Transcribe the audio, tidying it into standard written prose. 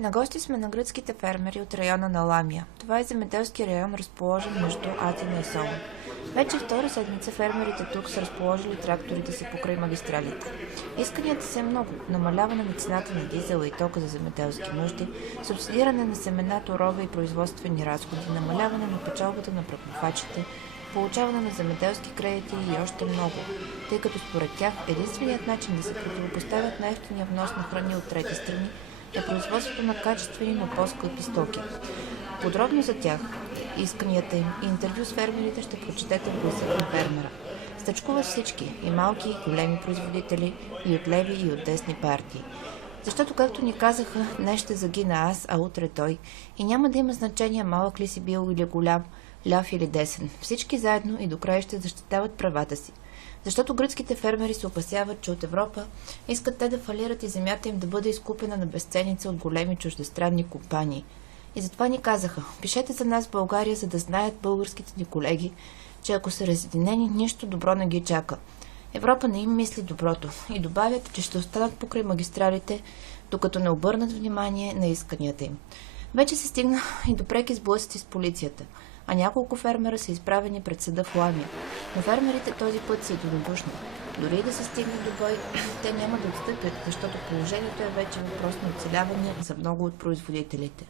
На гости сме на гръцките фермери от района на Ламия. Това е земеделски район, разположен между Атина и Солун. Вече втора седмица фермерите тук са разположили тракторите си покрай магистралите. Исканията са много: намаляване на цената на дизела и тока за земеделски нужди, субсидиране на семена, торове и производствени разходи, намаляване на печалбата на прекупвачите, получаване на земеделски кредити и още много, тъй като според тях единственият начин да се противопоставят на евтиния внос на храни от трети страни е производството на качествени, но по-скъпи стоки. Подробно за тях, исканията им и интервю с фермерите ще прочетете в Гласа на фермера. Стъчкуват всички, и малки, и големи производители, и от леви, и от десни партии. Защото, както ни казаха, днес ще загина аз, а утре той, и няма да има значение малък ли си бил или голям, ляв или десен. Всички заедно и до края ще защитават правата си. Защото гръцките фермери се опасяват, че от Европа искат те да фалират и земята им да бъде изкупена на безценица от големи чуждестранни компании. И затова ни казаха: пишете за нас в България, за да знаят българските ни колеги, че ако са разединени, нищо добро не ги чака. Европа не им мисли доброто и добавят, че ще останат покрай магистралите, докато не обърнат внимание на исканията им. Вече се стигна и до преки сблъсъци с полицията, а няколко фермера са изправени пред съда в Ламия. Но фермерите този път са единодушни. Дори и да се стигне до бой, те няма да отстъпят, защото положението е вече въпрос на оцеляване за много от производителите.